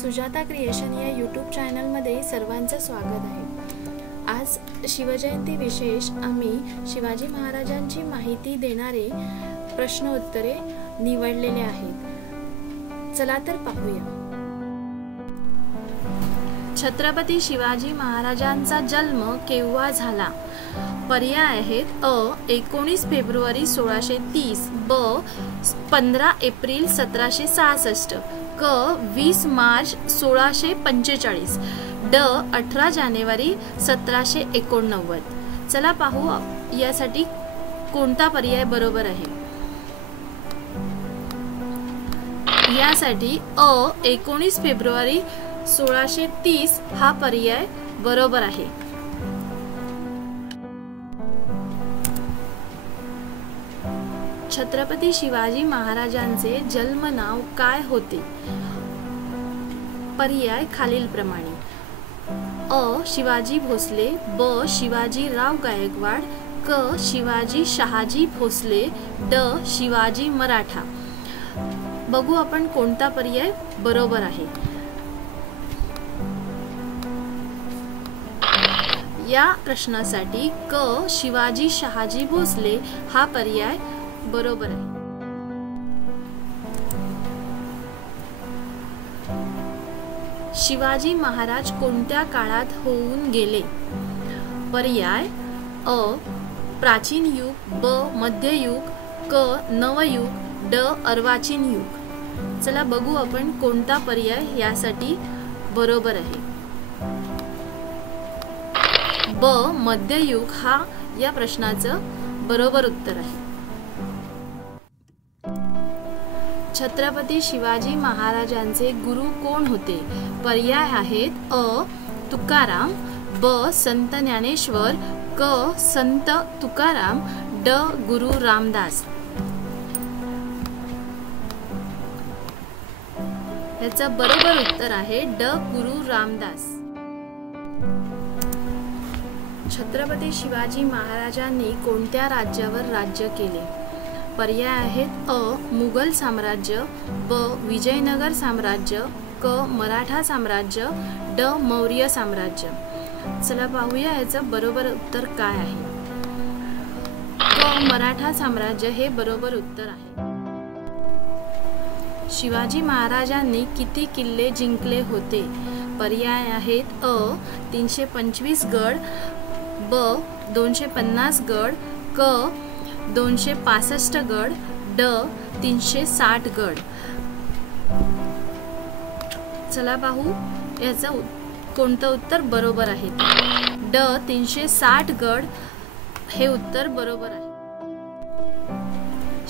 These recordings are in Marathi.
सुजाता क्रिएशन या यूट्यूब चॅनलमध्ये सर्वांचं स्वागत आहे। आज शिवजयंती विशेष आम्ही शिवाजी महाराजांची माहिती देणारे प्रश्न उत्तरे निवडलेले आहेत। चला तर पाहूया। छत्रपती शिवाजी महाराजांचा जन्म केव्हा झाला? पर्याय आहेत अ 19 फेब्रुवारी 1630, ब 15 एप्रिल 1766, क 20 मार्च 1645, ड 18 जानेवारी 1789। चला पाहू यासाठी कोणता पर्याय बरोबर आहे। यासाठी अ 19 फेब्रुवारी 1630 हा पर्याय बरोबर आहे। छत्रपती शिवाजी महाराजांचे जन्म नाव काय होते? पर्याय खालीलप्रमाणे अ शिवाजी भोसले, ब शिवाजीराव गायकवाड, क शिवाजी शहाजी भोसले, ड शिवाजी मराठा। बघू आपण कोणता पर्याय बरोबर आहे। या प्रश्नासाठी क शिवाजी शहाजी भोसले हा पर्याय बरोबर आहे। शिवाजी महाराज कोणत्या काळात होऊन गेले? पर्याय अ प्राचीन युग, ब मध्ययुग, क नवयुग, ड अर्वाचीन युग। चला बघू आपण कोणता पर्याय यासाठी बरोबर आहे। ब मध्ययुग हा या प्रश्नाचं बरोबर उत्तर आहे। छत्रपती शिवाजी महाराजांचे गुरु कोण होते? पर्याय आहेत अ तुकाराम, ब संत ज्ञानेश्वर, क संत तुकाराम, ड गुरु रामदास। याचं बरोबर उत्तर आहे ड गुरु रामदास। छत्रपती शिवाजी महाराजांनी कोणत्या राज्यावर राज्य केले? पर्याय आहेत अ मुघल साम्राज्य, ब विजयनगर साम्राज्य, क मराठा साम्राज्य, ड मौर्य साम्राज्य। चला पाहूया याचं बरोबर उत्तर काय आहे। क मराठा साम्राज्य हे बरोबर उत्तर आहे। शिवाजी महाराजांनी किती किल्ले जिंकले होते? पर्याय आहेत अ 325 गड, ब 250 गड, क 265 गड, ड 360 गड। चला पाहू याचं कोणतं उत्तर बरोबर आहे। ड 360 गड हे उत्तर बरोबर आहे।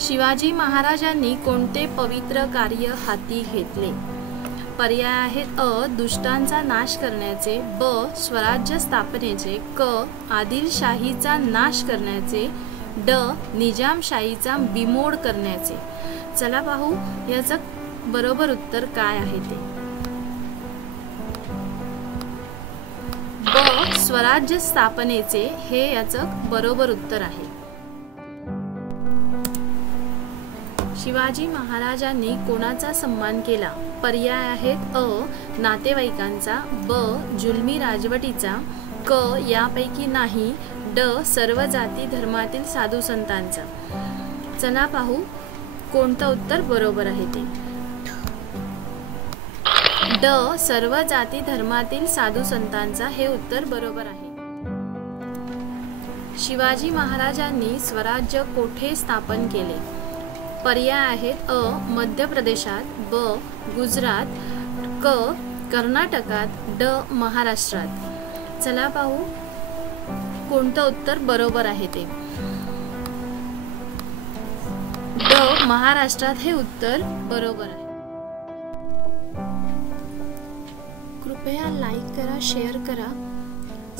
शिवाजी महाराजांनी कोणते पवित्र कार्य हाती घेतले? पर्याय आहेत अ दुष्टांचा नाश करण्याचे, ब स्वराज्य स्थापनेचे, क आदिलशाहीचा नाश करण्याचे, ड निजामशाहीचा बिमोड करण्याचे। चला पाहू याचं बरोबर उत्तर काय आहे ते। ब स्वराज्य स्थापनेचे हे याचं बरोबर उत्तर आहे। शिवाजी महाराजांनी कोणाचा सन्मान केला? पर्याय आहेत अ नातेवाईकांचा, ब जुलमी राजवटीचा, क यापैकी नाही, ड सर्व जाती धर्मातील साधू संतांचा। चला पाहू कोणतं उत्तर बरोबर आहे ते। ड सर्व जाती धर्मातील साधू संतांचा हे उत्तर बरोबर आहे। शिवाजी महाराजांनी स्वराज्य कोठे स्थापन केले? पर्याय आहेत अ मध्य प्रदेशात, ब गुजरात, क कर्नाटकात, ड महाराष्ट्रात। चला पाहू कोणतं उत्तर बरोबर आहे ते। ड महाराष्ट्रात हे उत्तर बरोबर आहे। कृपया लाईक करा, शेअर करा,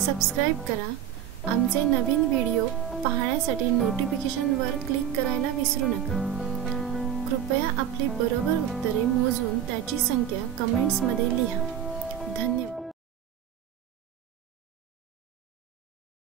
सबस्क्राईब करा। आमचे नवीन व्हिडिओ पाहण्यासाठी नोटिफिकेशनवर क्लिक करायला विसरू नका। कृपया आपली बरोबर उत्तरे मोजून त्याची संख्या कमेंट्समध्ये लिहा। धन्यवाद।